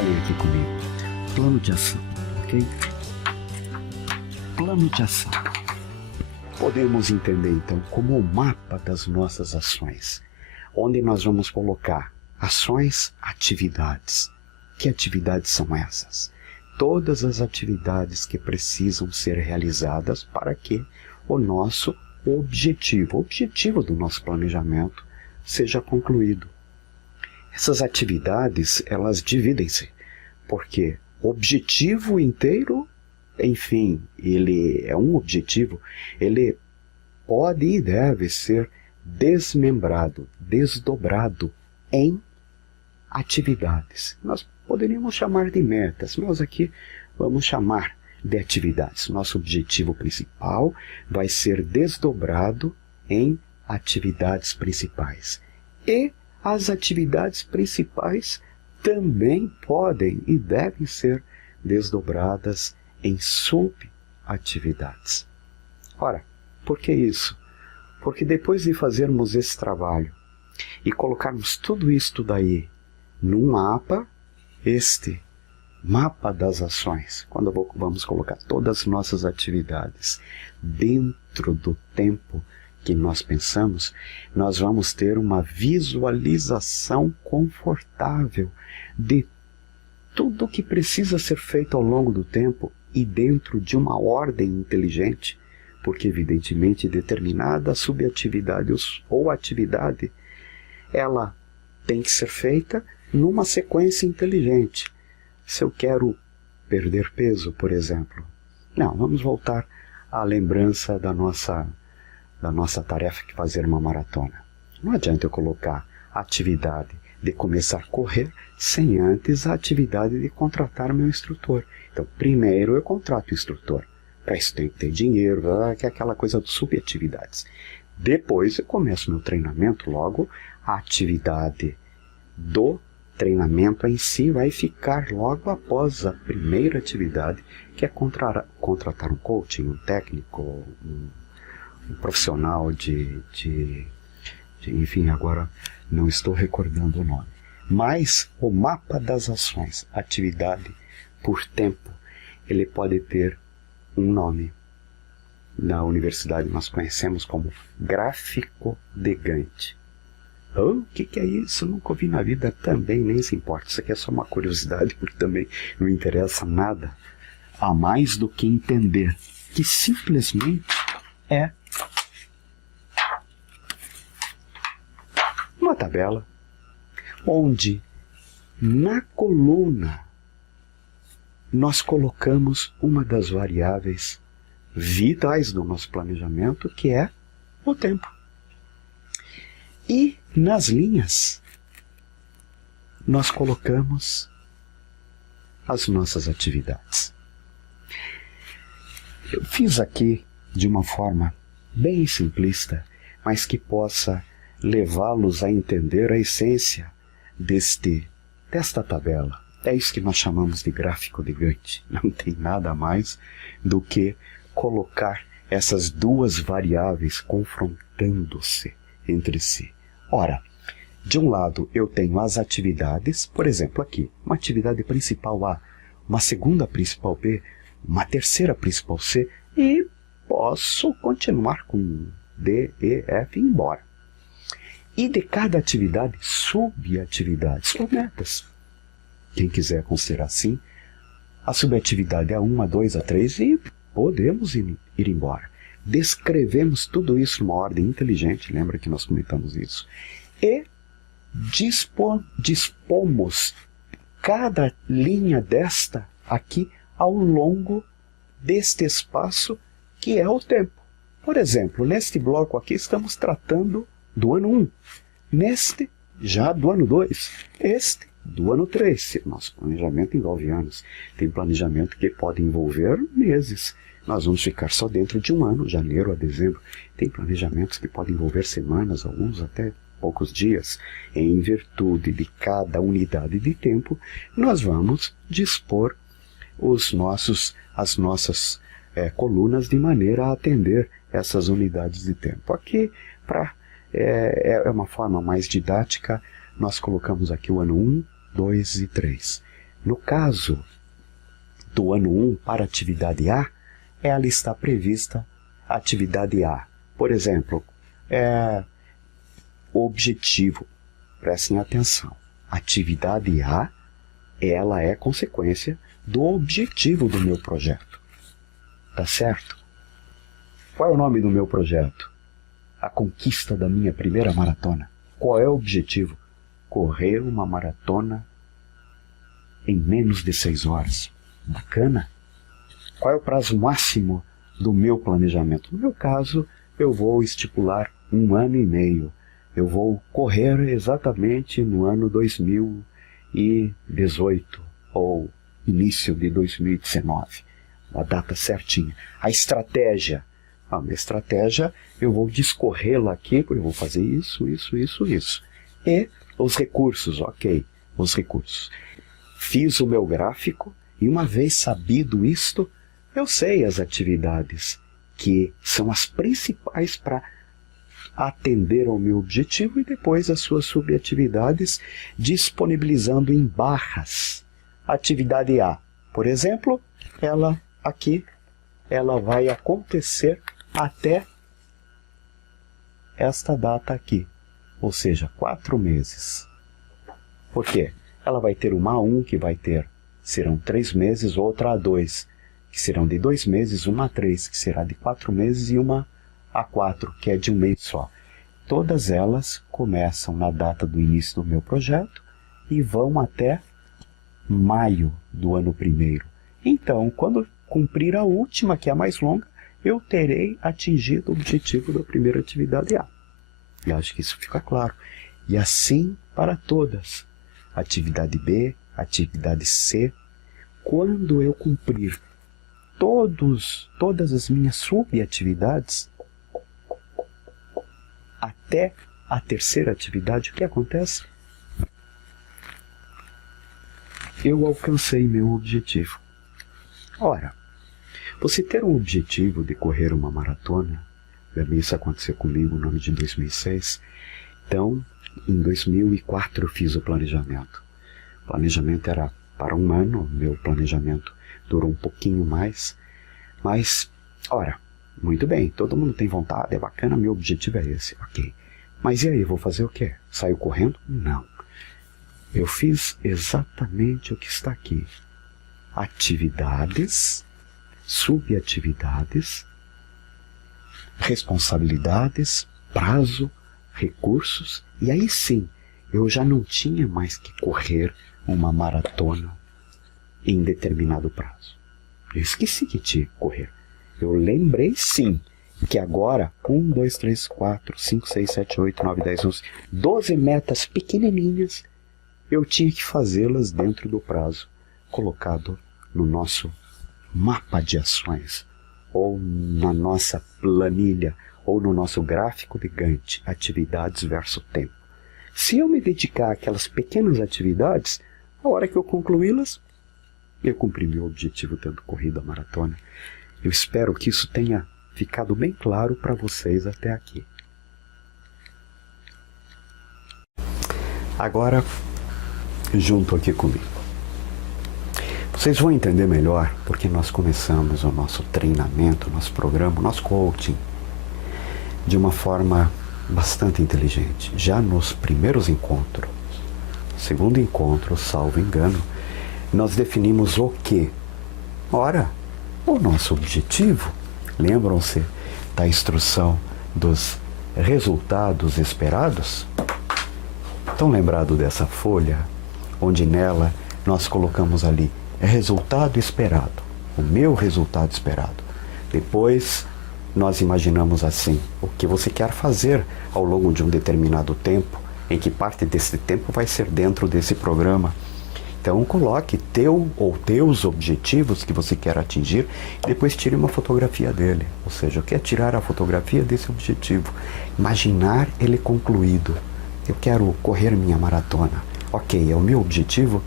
Olhem aqui comigo. Plano de ação, ok? Plano de ação. Podemos entender então como o mapa das nossas ações, onde nós vamos colocar ações, atividades. Que atividades são essas? Todas as atividades que precisam ser realizadas para que o nosso objetivo, o objetivo do nosso planejamento, seja concluído. Essas atividades, elas dividem-se, porque o objetivo inteiro, enfim, ele é um objetivo, ele pode e deve ser desmembrado, desdobrado em atividades. Nós poderíamos chamar de metas, nós aqui vamos chamar de atividades. Nosso objetivo principal vai ser desdobrado em atividades principais. E as atividades principais também podem e devem ser desdobradas em subatividades. Ora, por que isso? Porque depois de fazermos esse trabalho e colocarmos tudo isto daí num mapa, este mapa das ações, quando vamos colocar todas as nossas atividades dentro do tempo que nós pensamos, nós vamos ter uma visualização confortável de tudo que precisa ser feito ao longo do tempo e dentro de uma ordem inteligente, porque evidentemente determinada subatividade ou atividade, ela tem que ser feita numa sequência inteligente. Se eu quero perder peso, por exemplo, não, vamos voltar à lembrança da nossa tarefa de fazer uma maratona. Não adianta eu colocar a atividade de começar a correr sem antes a atividade de contratar meu instrutor. Então, primeiro eu contrato o instrutor. Para isso tem que ter dinheiro, que é aquela coisa de subatividades. Depois eu começo meu treinamento, logo a atividade do treinamento em si vai ficar logo após a primeira atividade, que é contratar um coaching, um técnico, um profissional enfim, agora não estou recordando o nome. Mas o mapa das ações, atividade por tempo, ele pode ter um nome. Na universidade nós conhecemos como gráfico de Gantt. O que é isso? Nunca ouvi na vida, também nem se importa. Isso aqui é só uma curiosidade, porque também não interessa nada a mais do que entender que simplesmente é uma tabela onde na coluna nós colocamos uma das variáveis vitais do nosso planejamento, que é o tempo. E nas linhas nós colocamos as nossas atividades. Eu fiz aqui de uma forma bem simplista, mas que possa levá-los a entender a essência desta tabela. É isso que nós chamamos de gráfico de Gantt. Não tem nada mais do que colocar essas duas variáveis confrontando-se entre si. Ora, de um lado eu tenho as atividades, por exemplo aqui, uma atividade principal A, uma segunda principal B, uma terceira principal C, e posso continuar com D, E, F e ir embora. E de cada atividade, subatividades ou metas. Quem quiser considerar assim, a subatividade é a 1, a 2, a 3 e podemos ir embora. Descrevemos tudo isso numa ordem inteligente, lembra que nós comentamos isso, e dispomos cada linha desta aqui ao longo deste espaço que é o tempo. Por exemplo, neste bloco aqui estamos tratando do ano 1, neste já do ano 2, este do ano 3. Nosso planejamento envolve anos. Tem planejamento que pode envolver meses. Nós vamos ficar só dentro de um ano, janeiro a dezembro. Tem planejamentos que podem envolver semanas, alguns até poucos dias. Em virtude de cada unidade de tempo, nós vamos dispor as nossas colunas de maneira a atender essas unidades de tempo. Aqui, é uma forma mais didática, nós colocamos aqui o ano 1, 2 e 3. No caso do ano 1 para a atividade A, ela está prevista a atividade A. Por exemplo, o objetivo, prestem atenção, atividade A, ela é consequência do objetivo do meu projeto. Tá certo? Qual é o nome do meu projeto? A conquista da minha primeira maratona. Qual é o objetivo? Correr uma maratona em menos de 6 horas. Bacana? Qual é o prazo máximo do meu planejamento? No meu caso, eu vou estipular 1 ano e meio. Eu vou correr exatamente no ano 2018 ou início de 2019. Uma data certinha. A estratégia. A minha estratégia, eu vou discorrê-la aqui, eu vou fazer isso. E os recursos, ok, os recursos. Fiz o meu gráfico e uma vez sabido isto, eu sei as atividades que são as principais para atender ao meu objetivo e depois as suas subatividades, disponibilizando em barras. Atividade A, por exemplo, ela vai acontecer até esta data aqui, ou seja, 4 meses. Por quê? Ela vai ter uma A1 que serão 3 meses, outra A2, que serão de 2 meses, uma A3, que será de 4 meses, e uma A4, que é de 1 mês só. Todas elas começam na data do início do meu projeto e vão até maio do ano primeiro. Então, quando cumprir a última, que é a mais longa, eu terei atingido o objetivo da primeira atividade A. E acho que isso fica claro. E assim para todas. Atividade B, atividade C. Quando eu cumprir todas as minhas subatividades, até a terceira atividade, o que acontece? Eu alcancei meu objetivo. Ora, você ter um objetivo de correr uma maratona, isso aconteceu comigo no ano de 2006, então, em 2004 eu fiz o planejamento. O planejamento era para 1 ano, meu planejamento durou um pouquinho mais, mas, ora, muito bem, todo mundo tem vontade, é bacana, meu objetivo é esse, ok. Mas e aí, vou fazer o quê? Saiu correndo? Não. Eu fiz exatamente o que está aqui. Atividades, subatividades, responsabilidades, prazo, recursos, e aí sim, eu já não tinha mais que correr uma maratona em determinado prazo. Eu esqueci que tinha que correr. Eu lembrei sim que agora 1, 2, 3, 4, 5, 6, 7, 8, 9, 10, 11, 12 metas pequenininhas, eu tinha que fazê-las dentro do prazo colocado no nosso mapa de ações, ou na nossa planilha, ou no nosso gráfico de Gantt, atividades versus tempo. Se eu me dedicar àquelas pequenas atividades, a hora que eu concluí-las, eu cumpri meu objetivo tendo corrido a maratona. Eu espero que isso tenha ficado bem claro para vocês até aqui. Agora, junto aqui comigo. Vocês vão entender melhor porque nós começamos o nosso treinamento, o nosso programa, o nosso coaching de uma forma bastante inteligente. Já nos primeiros encontros, segundo encontro, salvo engano, nós definimos o quê? Ora, o nosso objetivo. Lembram-se da instrução dos resultados esperados? Estão lembrados dessa folha, onde nela nós colocamos ali resultado esperado, o meu resultado esperado. Depois nós imaginamos assim, o que você quer fazer ao longo de um determinado tempo, em que parte desse tempo vai ser dentro desse programa. Então coloque teus objetivos que você quer atingir e depois tire uma fotografia dele. Ou seja, eu quero tirar a fotografia desse objetivo, imaginar ele concluído. Eu quero correr minha maratona. Ok, é o meu objetivo.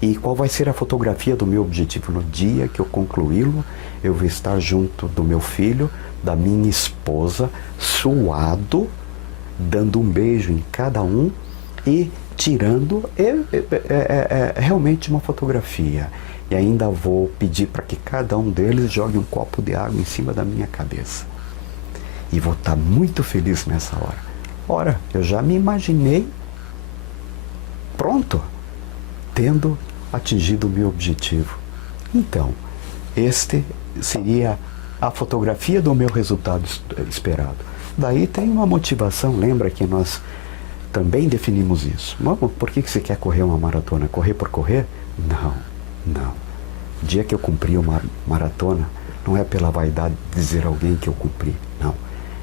E qual vai ser a fotografia do meu objetivo? No dia que eu concluí-lo, eu vou estar junto do meu filho, da minha esposa, suado, dando um beijo em cada um e tirando realmente uma fotografia. E ainda vou pedir para que cada um deles jogue um copo de água em cima da minha cabeça. E vou estar muito feliz nessa hora. Ora, eu já me imaginei pronto, tendo atingido o meu objetivo. Então, este seria a fotografia do meu resultado esperado. Daí tem uma motivação, lembra que nós também definimos isso. Por que você quer correr uma maratona? Correr por correr? Não. O dia que eu cumpri uma maratona, não é pela vaidade de dizer a alguém que eu cumpri, não.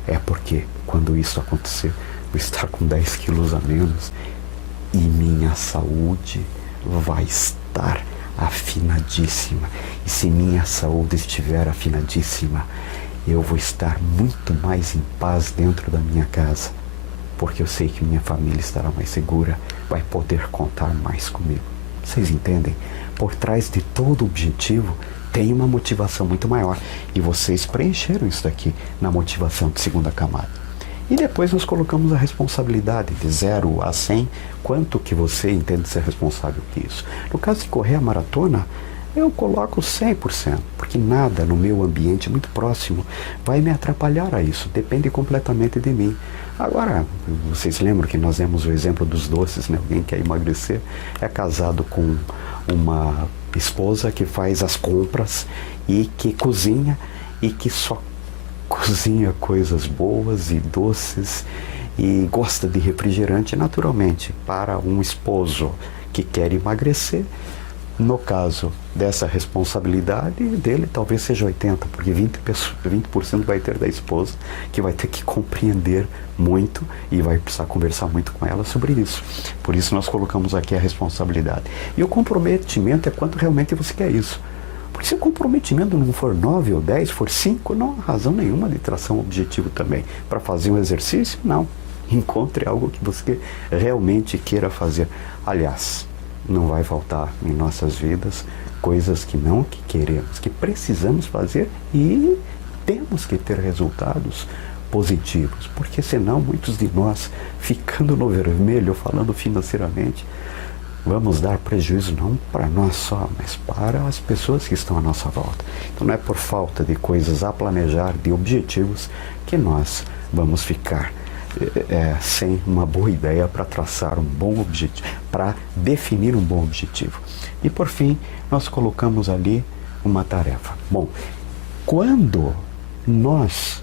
É porque quando isso acontecer, eu estar com 10 quilos a menos e minha saúde vai estar afinadíssima. E se minha saúde estiver afinadíssima, eu vou estar muito mais em paz dentro da minha casa, porque eu sei que minha família estará mais segura, vai poder contar mais comigo. Vocês entendem? Por trás de todo objetivo tem uma motivação muito maior. E vocês preencheram isso daqui na motivação de segunda camada. E depois nós colocamos a responsabilidade de 0 a 100, quanto que você entende ser responsável por isso. No caso de correr a maratona, eu coloco 100%, porque nada no meu ambiente muito próximo vai me atrapalhar a isso, depende completamente de mim. Agora, vocês lembram que nós demos o exemplo dos doces, né? Alguém quer emagrecer, é casado com uma esposa que faz as compras e que cozinha e que só cozinha coisas boas e doces e gosta de refrigerante. Naturalmente, para um esposo que quer emagrecer, no caso dessa responsabilidade dele, talvez seja 80%, porque 20% vai ter da esposa, que vai ter que compreender muito e vai precisar conversar muito com ela sobre isso. Por isso nós colocamos aqui a responsabilidade. E o comprometimento é quanto realmente você quer isso. Porque se o comprometimento não for 9 ou 10, for 5, não há razão nenhuma de traçar um objetivo também. Para fazer um exercício, não. Encontre algo que você realmente queira fazer. Aliás, não vai faltar em nossas vidas coisas que não que queremos, que precisamos fazer e temos que ter resultados positivos, porque senão muitos de nós, ficando no vermelho, falando financeiramente, vamos dar prejuízo não para nós só, mas para as pessoas que estão à nossa volta. Então não é por falta de coisas a planejar, de objetivos, que nós vamos ficar sem uma boa ideia para traçar um bom objetivo, para definir um bom objetivo. E por fim, nós colocamos ali uma tarefa. Bom, quando nós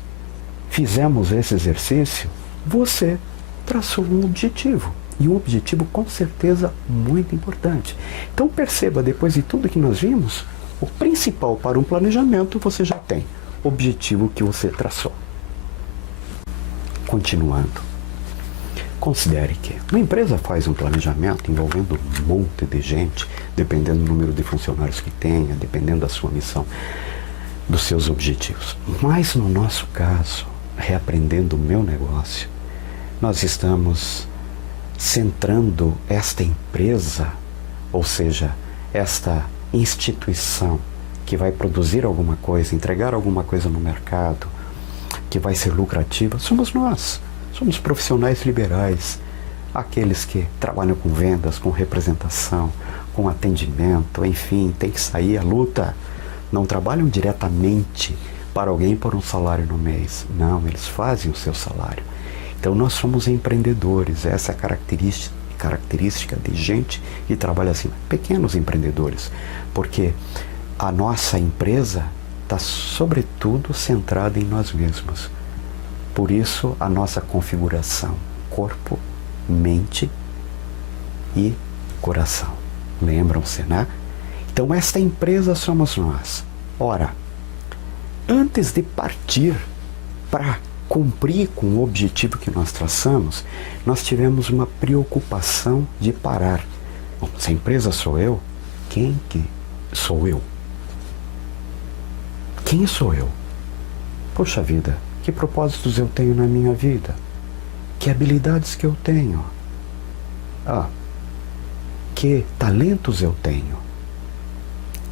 fizemos esse exercício, você traçou um objetivo. E um objetivo com certeza muito importante. Então perceba, depois de tudo que nós vimos, o principal para um planejamento você já tem. O objetivo que você traçou. Continuando, considere que uma empresa faz um planejamento envolvendo um monte de gente, dependendo do número de funcionários que tenha, dependendo da sua missão, dos seus objetivos. Mas no nosso caso, reaprendendo o meu negócio, nós estamos centrando esta empresa, ou seja, esta instituição que vai produzir alguma coisa, entregar alguma coisa no mercado, que vai ser lucrativa, somos nós. Somos profissionais liberais, aqueles que trabalham com vendas, com representação, com atendimento, enfim, tem que sair à luta. Não trabalham diretamente para alguém por um salário no mês. Não, eles fazem o seu salário. Então nós somos empreendedores, essa é a característica de gente que trabalha assim, pequenos empreendedores, porque a nossa empresa está sobretudo centrada em nós mesmos. Por isso a nossa configuração, corpo, mente e coração. Lembram-se, né? Então esta empresa somos nós. Ora, antes de partir para cumprir com o objetivo que nós traçamos, nós tivemos uma preocupação de parar. Bom, se a empresa sou eu, quem que sou eu? Quem sou eu? Poxa vida, que propósitos eu tenho na minha vida? Que habilidades que eu tenho? Que talentos eu tenho?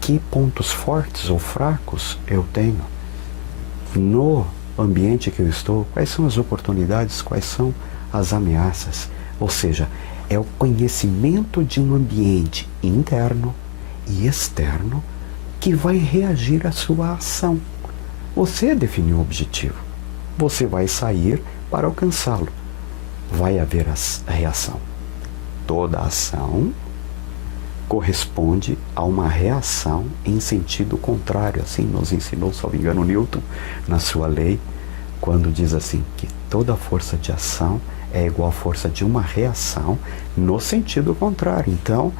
Que pontos fortes ou fracos eu tenho? No ambiente que eu estou, quais são as oportunidades, quais são as ameaças? Ou seja, é o conhecimento de um ambiente interno e externo que vai reagir à sua ação. Você definiu o objetivo. Você vai sair para alcançá-lo. Vai haver a reação. Toda ação corresponde a uma reação em sentido contrário. Assim nos ensinou, salvo engano, Newton, na sua lei, quando diz assim, que toda força de ação é igual à força de uma reação no sentido contrário. Então,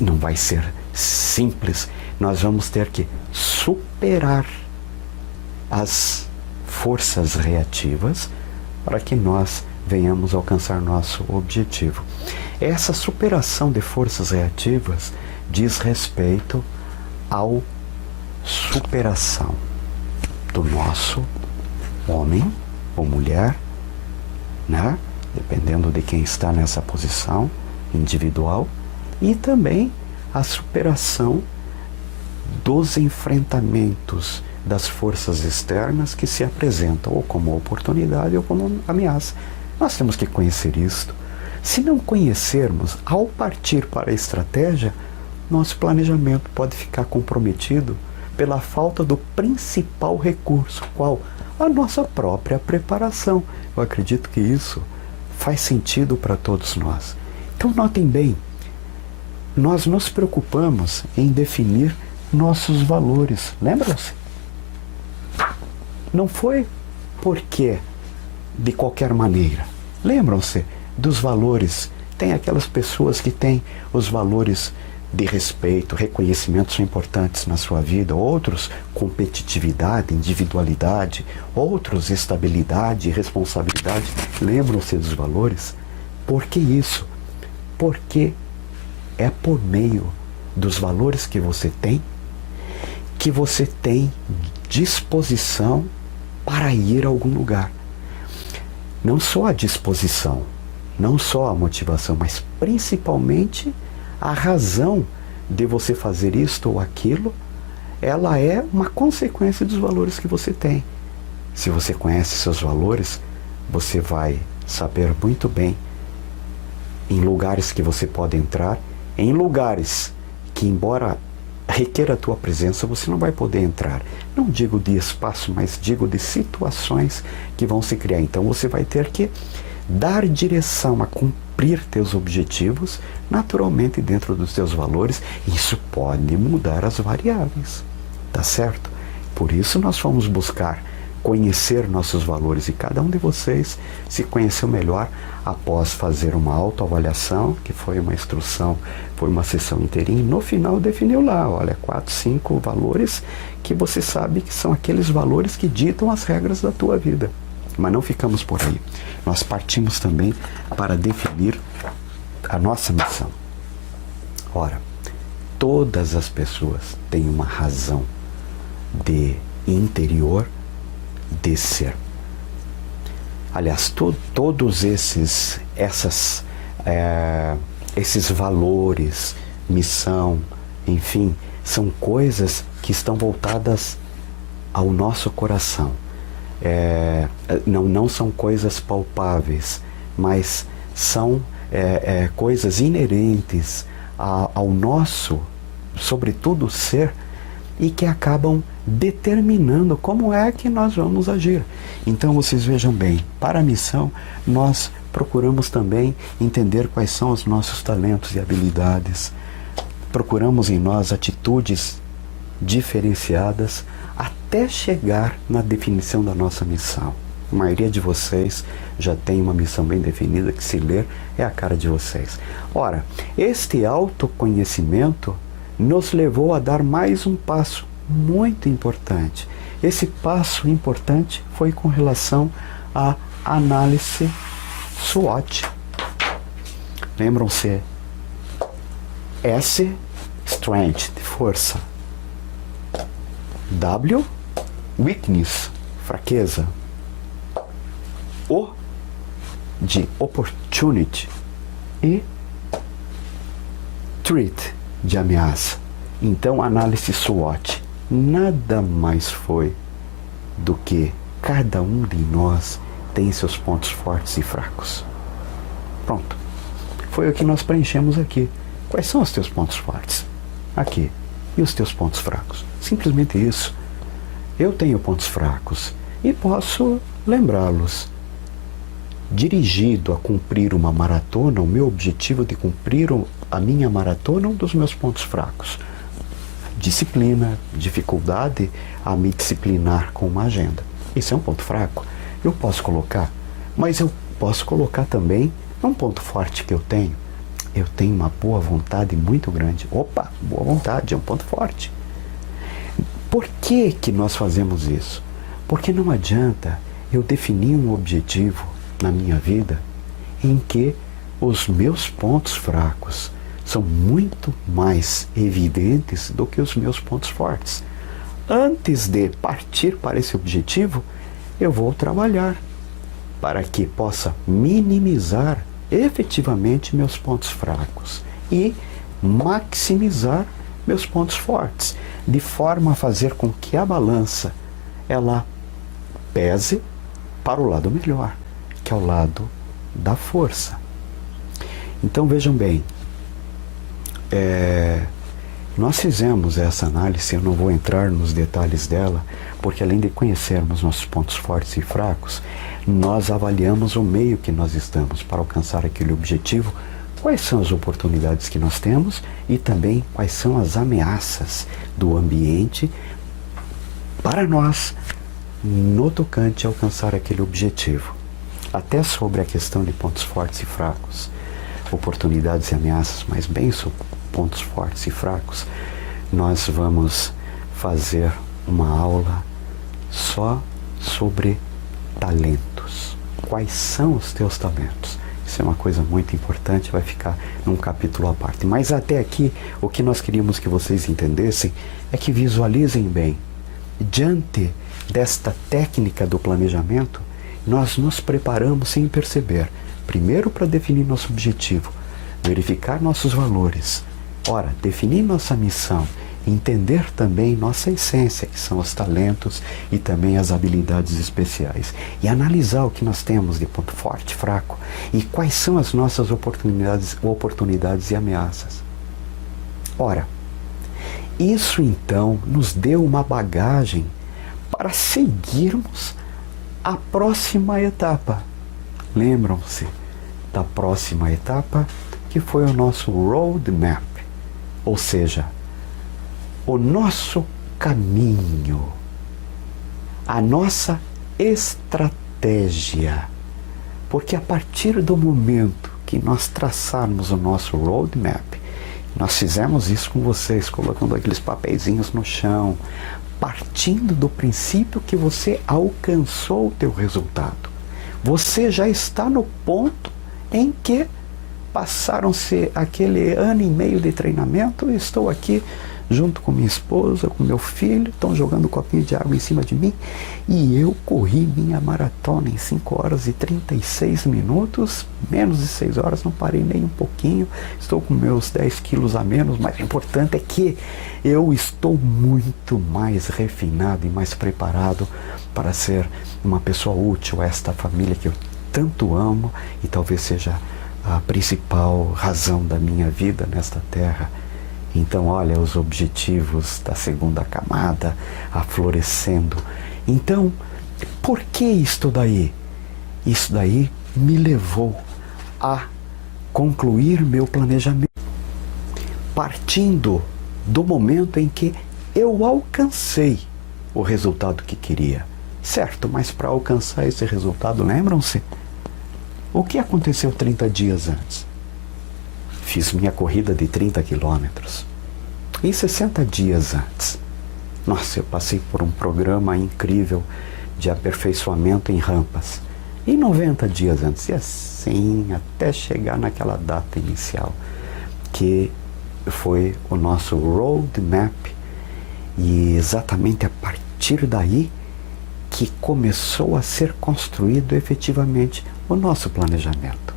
não vai ser simples. Nós vamos ter que superar as forças reativas para que nós venhamos alcançar nosso objetivo. Essa superação de forças reativas diz respeito ao superação do nosso homem ou mulher, né? Dependendo de quem está nessa posição individual, e também a superação dos enfrentamentos das forças externas que se apresentam ou como oportunidade ou como ameaça. Nós temos que conhecer isto. Se não conhecermos, ao partir para a estratégia, nosso planejamento pode ficar comprometido pela falta do principal recurso, qual? A nossa própria preparação. Eu acredito que isso faz sentido para todos nós. Então notem bem, nós nos preocupamos em definir nossos valores. Lembram-se? Não foi porque de qualquer maneira. Lembram-se dos valores? Tem aquelas pessoas que têm os valores de respeito, reconhecimento são importantes na sua vida, outros competitividade, individualidade, outros estabilidade e responsabilidade. Lembram-se dos valores? Por que isso? Porque é por meio dos valores que você tem disposição para ir a algum lugar. Não só a disposição, não só a motivação, mas principalmente a razão de você fazer isto ou aquilo, ela é uma consequência dos valores que você tem. Se você conhece seus valores, você vai saber muito bem em lugares que você pode entrar, em lugares que, embora requer a tua presença, você não vai poder entrar. Não digo de espaço, mas digo de situações que vão se criar. Então você vai ter que dar direção a cumprir teus objetivos, naturalmente dentro dos teus valores. Isso pode mudar as variáveis, tá certo? Por isso nós fomos buscar conhecer nossos valores, e cada um de vocês se conheceu melhor após fazer uma autoavaliação, que foi uma instrução, foi uma sessão inteirinha. No final definiu lá, olha, 4, 5 valores que você sabe que são aqueles valores que ditam as regras da tua vida. Mas não ficamos por aí. Nós partimos também para definir a nossa missão. Ora, todas as pessoas têm uma razão de interior de ser. Aliás, todos esses valores, missão, enfim, são coisas que estão voltadas ao nosso coração. Não são coisas palpáveis, mas são coisas inerentes ao nosso, sobretudo, ser, e que acabam determinando como é que nós vamos agir. Então vocês vejam bem, para a missão nós procuramos também entender quais são os nossos talentos e habilidades. Procuramos em nós atitudes diferenciadas até chegar na definição da nossa missão. A maioria de vocês já tem uma missão bem definida, que se ler é a cara de vocês. Ora, este autoconhecimento nos levou a dar mais um passo muito importante. Esse passo importante foi com relação à análise SWOT. Lembram-se? S, strength, força. W, weakness, fraqueza. O, de opportunity. E threat, de ameaça. Então, a análise SWOT nada mais foi do que cada um de nós tem seus pontos fortes e fracos. Pronto. foi o que nós preenchemos aqui. Quais são os teus pontos fortes? Aqui. E os teus pontos fracos? Simplesmente isso. Eu tenho pontos fracos e posso lembrá-los. Dirigido a cumprir uma maratona, o meu objetivo de cumprir a minha maratona é um dos meus pontos fracos. Disciplina, dificuldade a me disciplinar com uma agenda. Isso é um ponto fraco. Eu posso colocar, mas eu posso colocar também um ponto forte que eu tenho. Eu tenho uma boa vontade muito grande. Opa, boa vontade é um ponto forte. Por que que nós fazemos isso? Porque não adianta eu definir um objetivo na minha vida em que os meus pontos fracos são muito mais evidentes do que os meus pontos fortes. Antes de partir para esse objetivo, eu vou trabalhar para que possa minimizar efetivamente meus pontos fracos e maximizar meus pontos fortes, de forma a fazer com que a balança ela pese para o lado melhor, que é o lado da força. Então vejam bem, nós fizemos essa análise, eu não vou entrar nos detalhes dela, porque além de conhecermos nossos pontos fortes e fracos, nós avaliamos o meio que nós estamos para alcançar aquele objetivo, quais são as oportunidades que nós temos e também quais são as ameaças do ambiente para nós no tocante a alcançar aquele objetivo. Até sobre a questão de pontos fortes e fracos, oportunidades e ameaças, mas bem sobre pontos fortes e fracos, nós vamos fazer uma aula só sobre talentos. Quais são os teus talentos? Isso é uma coisa muito importante, vai ficar num capítulo à parte. Mas até aqui, o que nós queríamos que vocês entendessem é que visualizem bem. Diante desta técnica do planejamento, nós nos preparamos sem perceber. Primeiro para definir nosso objetivo, verificar nossos valores. Ora, definir nossa missão, entender também nossa essência, que são os talentos e também as habilidades especiais. E analisar o que nós temos de ponto forte, fraco, e quais são as nossas oportunidades e ameaças. Ora, isso então nos deu uma bagagem para seguirmos a próxima etapa. Lembram-se da próxima etapa, que foi o nosso roadmap, ou seja, o nosso caminho, a nossa estratégia. Porque a partir do momento que nós traçarmos o nosso roadmap, nós fizemos isso com vocês, colocando aqueles papeizinhos no chão, partindo do princípio que você alcançou o teu resultado. Você já está no ponto em que passaram-se aquele ano e meio de treinamento e estou aqui junto com minha esposa, com meu filho, estão jogando um copinho de água em cima de mim e eu corri minha maratona em 5 horas e 36 minutos, menos de 6 horas, não parei nem um pouquinho, estou com meus 10 quilos a menos, mas o importante é que eu estou muito mais refinado e mais preparado para ser uma pessoa útil a esta família que eu tanto amo e talvez seja a principal razão da minha vida nesta terra. Então, olha, os objetivos da segunda camada aflorescendo. Então, por que isto daí? Isso daí me levou a concluir meu planejamento, partindo do momento em que eu alcancei o resultado que queria. Certo, mas para alcançar esse resultado, lembram-se? O que aconteceu 30 dias antes? Fiz minha corrida de 30 quilômetros. E 60 dias antes? Nossa, eu passei por um programa incrível de aperfeiçoamento em rampas. E 90 dias antes? E assim, até chegar naquela data inicial, que foi o nosso roadmap. E exatamente a partir daí que começou a ser construído efetivamente o nosso planejamento.